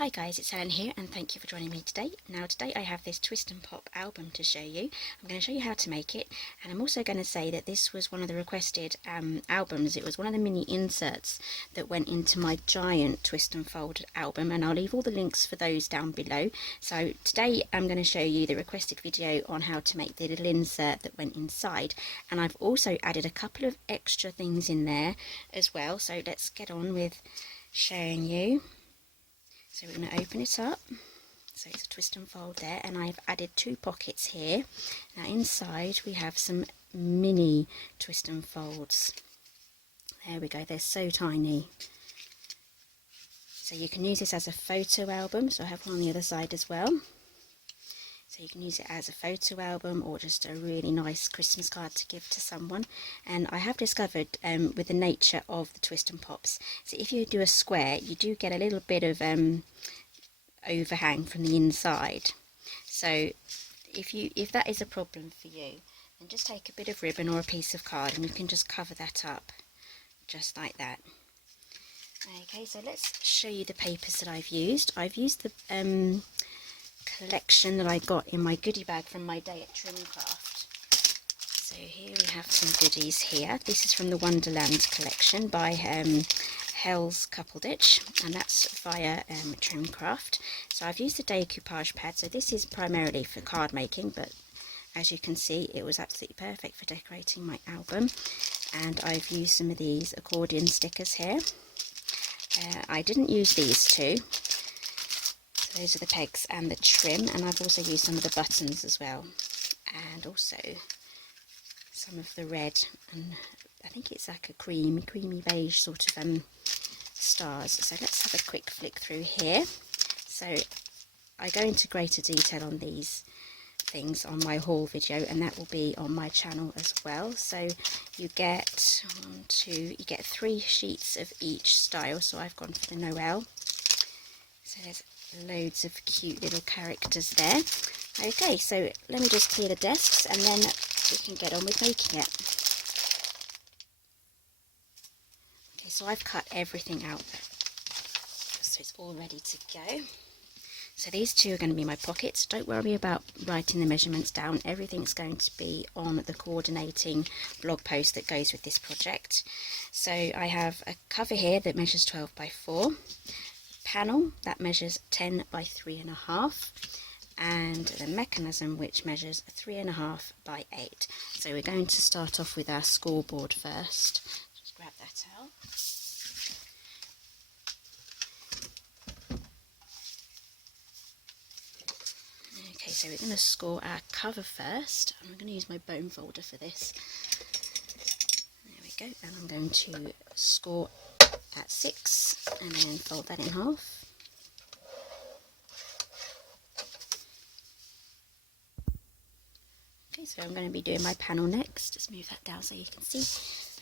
Hi guys, it's Helen here and thank you for joining me today. Now today I have this Twist and Pop album to show you. I'm going to show you how to make it, and I'm also going to say that this was one of the requested albums. It was one of the mini inserts that went into my giant Twist and Fold album, and I'll leave all the links for those down below. So today I'm going to show you the requested video on how to make the little insert that went inside, and I've also added a couple of extra things in there as well. So let's get on with showing you. So we're going to open it up. So it's a twist and fold there, and I've added 2 pockets here. Now inside we have some mini twist and folds. There we go, they're so tiny. So you can use this as a photo album, so I have one on the other side as well. So you can use it as a photo album or just a really nice Christmas card to give to someone. And I have discovered with the nature of the Twist and Pops, so if you do a square, you do get a little bit of overhang from the inside. So if that is a problem for you, then just take a bit of ribbon or a piece of card and you can just cover that up, just like that. Okay, so let's show you the papers that I've used. I've used the collection that I got in my goodie bag from my day at Trimcraft. So here we have some goodies here. This is from the Wonderland collection by Hell's Couple Ditch, and that's via Trimcraft. So I've used the decoupage pad, so this is primarily for card making, but as you can see it was absolutely perfect for decorating my album. And I've used some of these accordion stickers here. I didn't use these two. Those are the pegs and the trim, and I've also used some of the buttons as well, and also some of the red, and I think it's like a creamy beige sort of stars. So let's have a quick flick through here. So I go into greater detail on these things on my haul video, and that will be on my channel as well. So you get 3 sheets of each style, so I've gone for the Noel. So there's loads of cute little characters there. Okay, so let me just clear the desks and then we can get on with making it. Okay, so I've cut everything out, so it's all ready to go. So these 2 are going to be my pockets. Don't worry about writing the measurements down. Everything's going to be on the coordinating blog post that goes with this project. So I have a cover here that measures 12 by 4. Panel that measures 10 by 3.5, and the mechanism which measures 3.5 by 8. So we're going to start off with our scoreboard first. Just grab that out. Okay, so we're going to score our cover first. I'm going to use my bone folder for this. There we go, and I'm going to score at 6 and then fold that in half. Okay, so I'm going to be doing my panel next. Just move that down so you can see.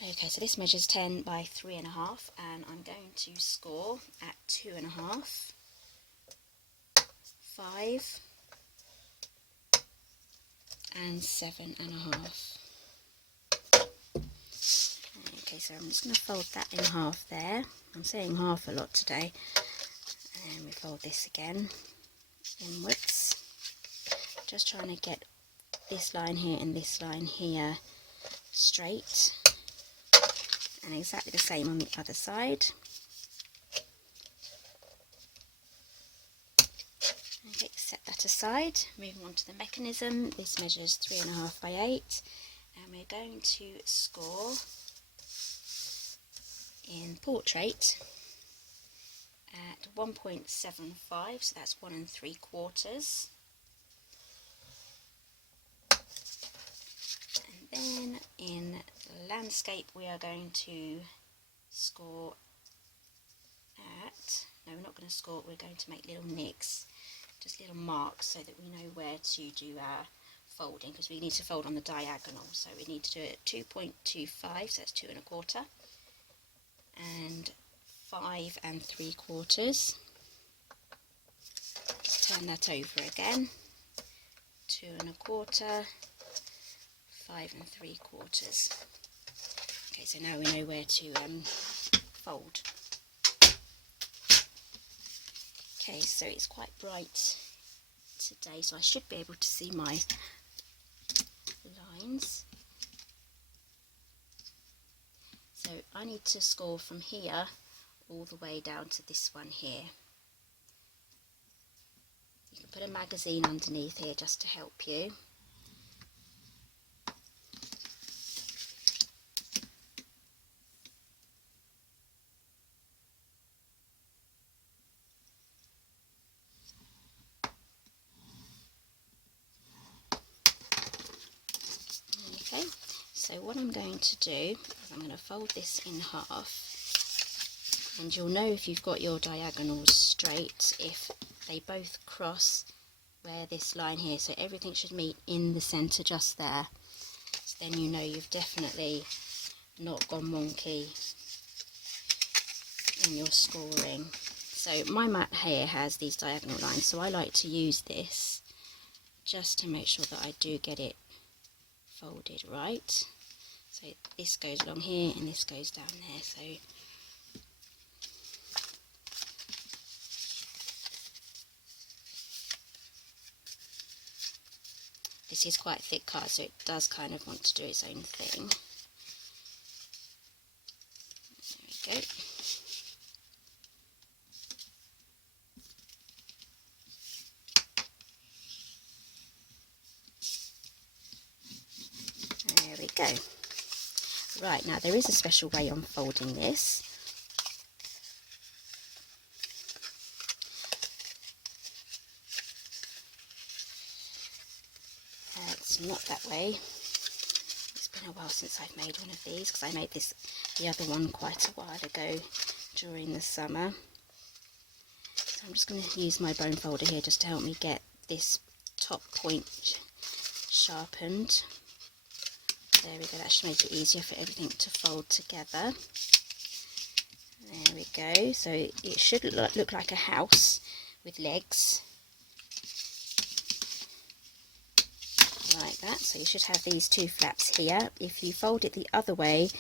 Okay, so this measures 10 by 3.5, and I'm going to score at 2.5, 5 and 7.5. Okay, so I'm just going to fold that in half there. I'm saying half a lot today. And we fold this again inwards. Just trying to get this line here and this line here straight. And exactly the same on the other side. Okay, set that aside. Moving on to the mechanism. This measures 3.5 by 8. And we're going to score in portrait at 1.75, so that's 1 3/4. And then in landscape we are going to score at, no, we're not going to score, we're going to make little nicks, just little marks, so that we know where to do our folding, because we need to fold on the diagonal. So we need to do it at 2.25, so that's 2 1/4. And 5 3/4. Turn that over again. 2 1/4, 5 3/4. Okay, so now we know where to fold. Okay, so it's quite bright today, so I should be able to see my lines. So I need to score from here all the way down to this one here. You can put a magazine underneath here just to help you. Okay, so what I'm going to do is I'm going to fold this in half, and you'll know if you've got your diagonals straight if they both cross where this line here, so everything should meet in the centre just there. So then you know you've definitely not gone wonky in your scoring. So my mat here has these diagonal lines, so I like to use this just to make sure that I do get it folded right. So this goes along here and this goes down there. So this is quite thick card, so it does kind of want to do its own thing. There we go. There we go. Right, now there is a special way on folding this. It's not that way. It's been a while since I've made one of these, because I made the other one quite a while ago during the summer. So I'm just going to use my bone folder here just to help me get this top point sharpened. There we go, that should make it easier for everything to fold together. There we go, so it should look like a house with legs. Like that, so you should have these two flaps here. If you fold it the other way,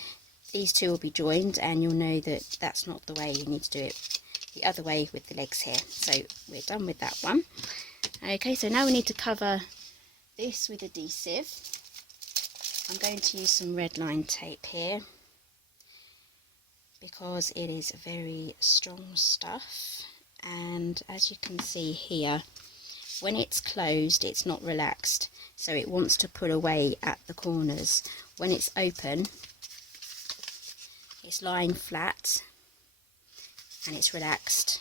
these two will be joined, and you'll know that that's not the way. You need to do it the other way with the legs here. So we're done with that one. Okay, so now we need to cover this with adhesive. I'm going to use some red line tape here because it is very strong stuff, and as you can see here, when it's closed it's not relaxed, so it wants to pull away at the corners. When it's open it's lying flat and it's relaxed,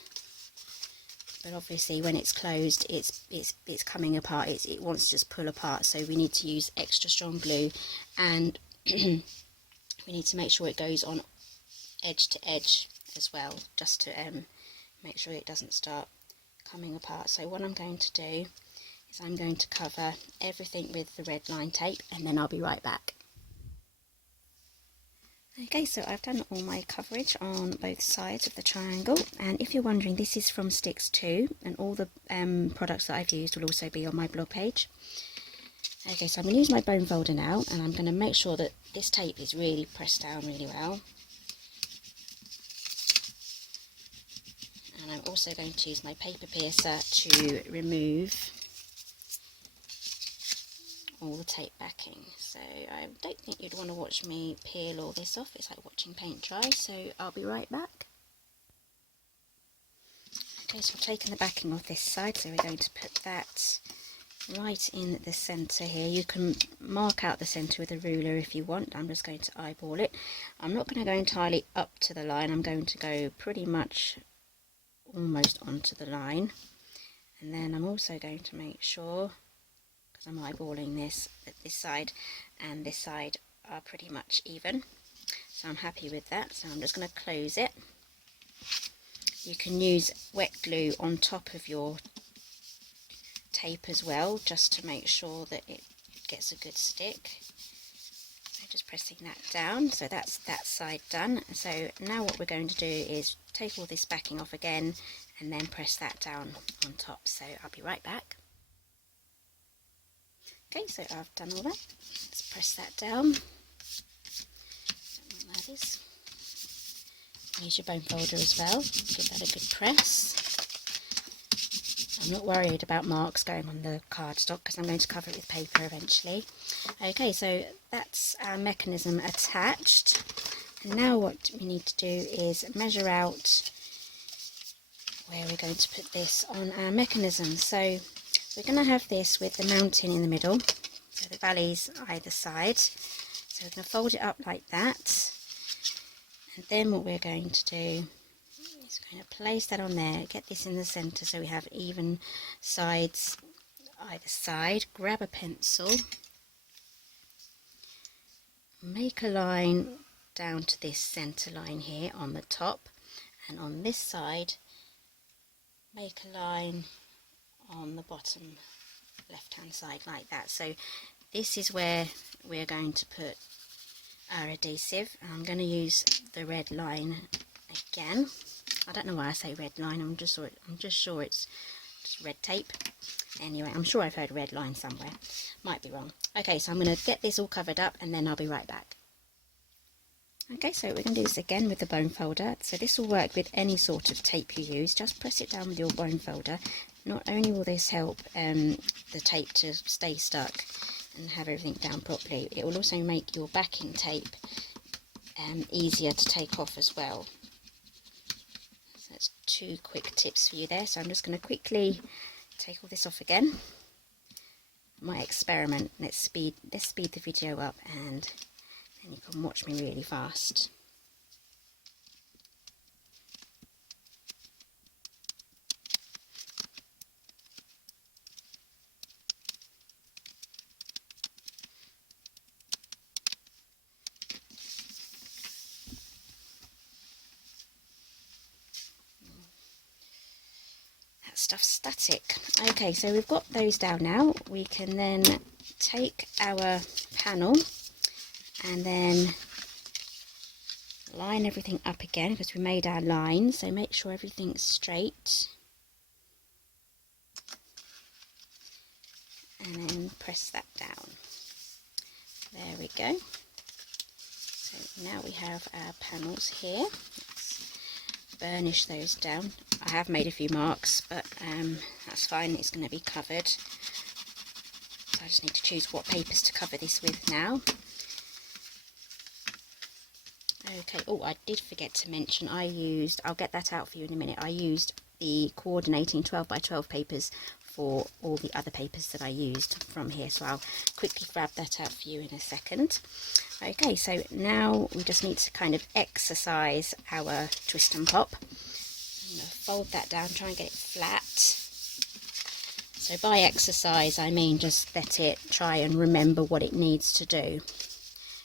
but obviously when it's closed it's coming apart. It wants to just pull apart, so we need to use extra strong glue, and we need to make sure it goes on edge to edge as well, just to make sure it doesn't start coming apart. So what I'm going to do is I'm going to cover everything with the red line tape, and then I'll be right back. Okay, so I've done all my coverage on both sides of the triangle, and if you're wondering, this is from Sticks 2, and all the products that I've used will also be on my blog page. Okay, so I'm going to use my bone folder now, and I'm going to make sure that this tape is really pressed down really well. And I'm also going to use my paper piercer to remove all the tape backing. So I don't think you'd want to watch me peel all this off. It's like watching paint dry, so I'll be right back. Okay, so I've taken the backing off this side, so we're going to put that right in the centre here. You can mark out the centre with a ruler if you want. I'm just going to eyeball it. I'm not going to go entirely up to the line. I'm going to go pretty much almost onto the line, and then I'm also going to make sure, because I'm eyeballing this, that this side and this side are pretty much even, so I'm happy with that. So I'm just going to close it. You can use wet glue on top of your tape as well, just to make sure that it gets a good stick. So just pressing that down, so that's that side done. So now what we're going to do is take all this backing off again and then press that down on top. So I'll be right back. Okay, so I've done all that. Let's press that down. Don't know where that is. Use your bone folder as well. Give that a good press. I'm not worried about marks going on the cardstock because I'm going to cover it with paper eventually. Okay, so that's our mechanism attached. And now what we need to do is measure out where we're going to put this on our mechanism. So we're going to have this with the mountain in the middle, so the valleys either side. So we're going to fold it up like that. And then what we're going to do is going to place that on there, get this in the centre so we have even sides either side. Grab a pencil, make a line down to this centre line here on the top, and on this side make a line on the bottom left hand side like that. So this is where we're going to put our adhesive. I'm going to use the red line again. I don't know why I say red line, I'm just sure it's just red tape. Anyway, I'm sure I've heard red line somewhere, might be wrong. Okay, so I'm going to get this all covered up and then I'll be right back. Okay, so we're going to do this again with the bone folder. So this will work with any sort of tape you use. Just press it down with your bone folder. Not only will this help the tape to stay stuck and have everything down properly, it will also make your backing tape easier to take off as well. So that's 2 quick tips for you there. So I'm just going to quickly take all this off again. My experiment. Let's speed the video up and and you can watch me really fast. That stuff's static. Okay, so we've got those down now. We can then take our panel and then line everything up again because we made our line, so make sure everything's straight and then press that down. There we go. So now we have our panels here. Let's burnish those down. I have made a few marks, but that's fine, it's going to be covered. So I just need to choose what papers to cover this with now. Okay, oh, I did forget to mention, I'll get that out for you in a minute, I used the coordinating 12 by 12 papers for all the other papers that I used from here, so I'll quickly grab that out for you in a second. Okay, so now we just need to kind of exercise our twist and pop. I'm going to fold that down, try and get it flat. So by exercise I mean just let it try and remember what it needs to do.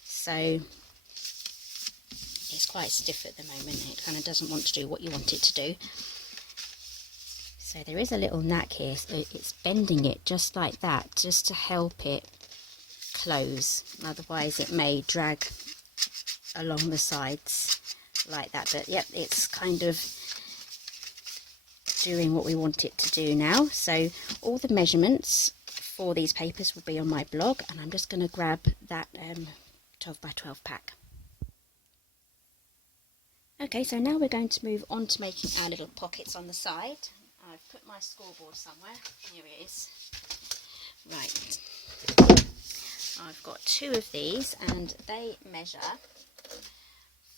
So it's quite stiff at the moment, it kind of doesn't want to do what you want it to do. So there is a little knack here, so it's bending it just like that, just to help it close, otherwise it may drag along the sides like that. But yep, it's kind of doing what we want it to do now. So all the measurements for these papers will be on my blog, and I'm just going to grab that 12 by 12 pack. Okay, so now we're going to move on to making our little pockets on the side. I've put my scoreboard somewhere. Here it is. Right. I've got 2 of these and they measure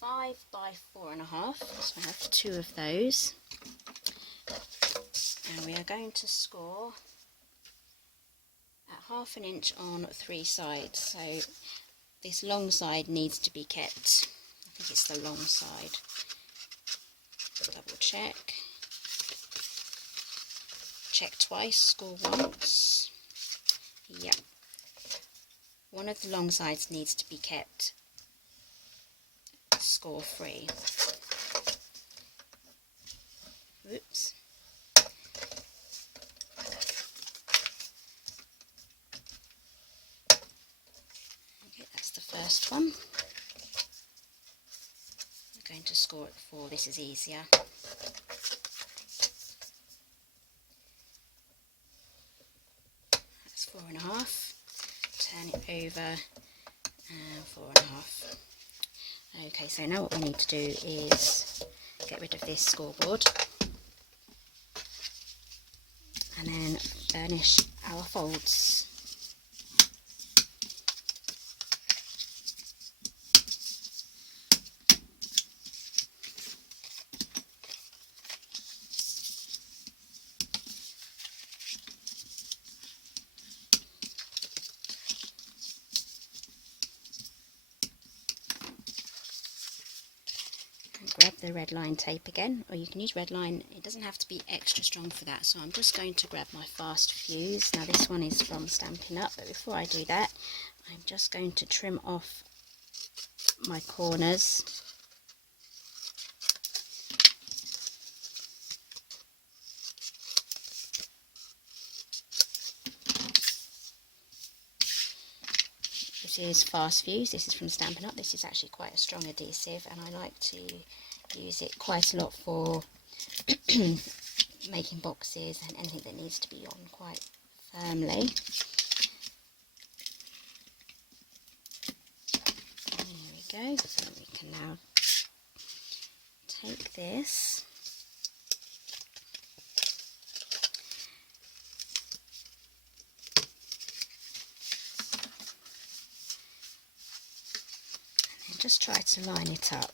5 by 4.5. So I have 2 of those. And we are going to score at 1/2 inch on 3 sides. So this long side needs to be kept. I think it's the long side. Double check. Check twice, score once. Yep. One of the long sides needs to be kept. Score 3. Oops. Okay, that's the first one. I'm going to score it 4. This is easier. That's 4.5. Turn it over and 4.5. Okay, so now what we need to do is get rid of this scoreboard and then burnish our folds. Grab the red line tape again, or you can use red line. It doesn't have to be extra strong for that, so I'm just going to grab my fast fuse. Now this one is from Stampin' Up, but before I do that, I'm just going to trim off my corners. This is fast fuse. This is from Stampin' Up. This is actually quite a strong adhesive, and I like to use it quite a lot for making boxes and anything that needs to be on quite firmly. There we go. So we can now take this and just try to line it up.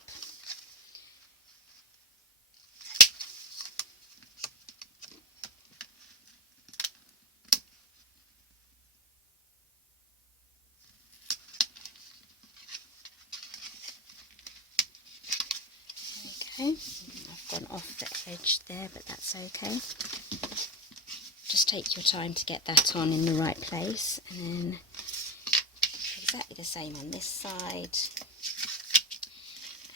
I've gone off the edge there, but that's okay. Just take your time to get that on in the right place, and then exactly the same on this side.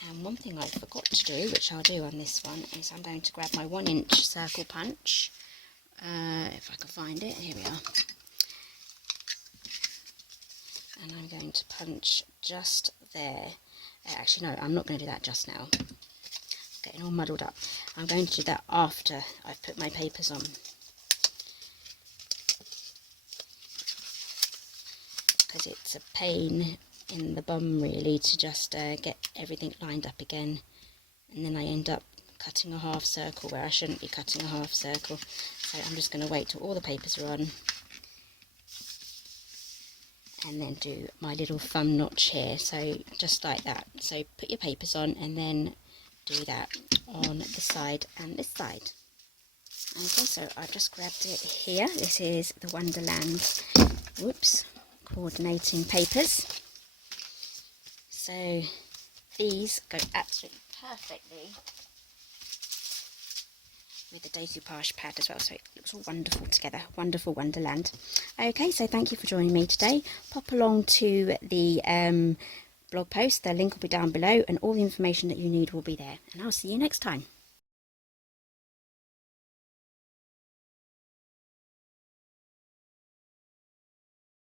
And one thing I forgot to do, which I'll do on this one, is I'm going to grab my 1-inch circle punch, if I can find it. Here we are. And I'm going to punch just there. Actually no, I'm not going to do that just now. Getting all muddled up. I'm going to do that after I've put my papers on, because it's a pain in the bum really to just get everything lined up again, and then I end up cutting a half circle where I shouldn't be cutting a half circle. So I'm just going to wait till all the papers are on and then do my little thumb notch here, so just like that. So put your papers on and then do that on the side and this side. Okay, so I've just grabbed it here. This is the Wonderland, whoops, coordinating papers. So these go absolutely perfectly with the decoupage pad as well, so it looks all wonderful together. Wonderful Wonderland. Okay, so thank you for joining me today. Pop along to the blog post, the link will be down below, and all the information that you need will be there, and I'll see you next time.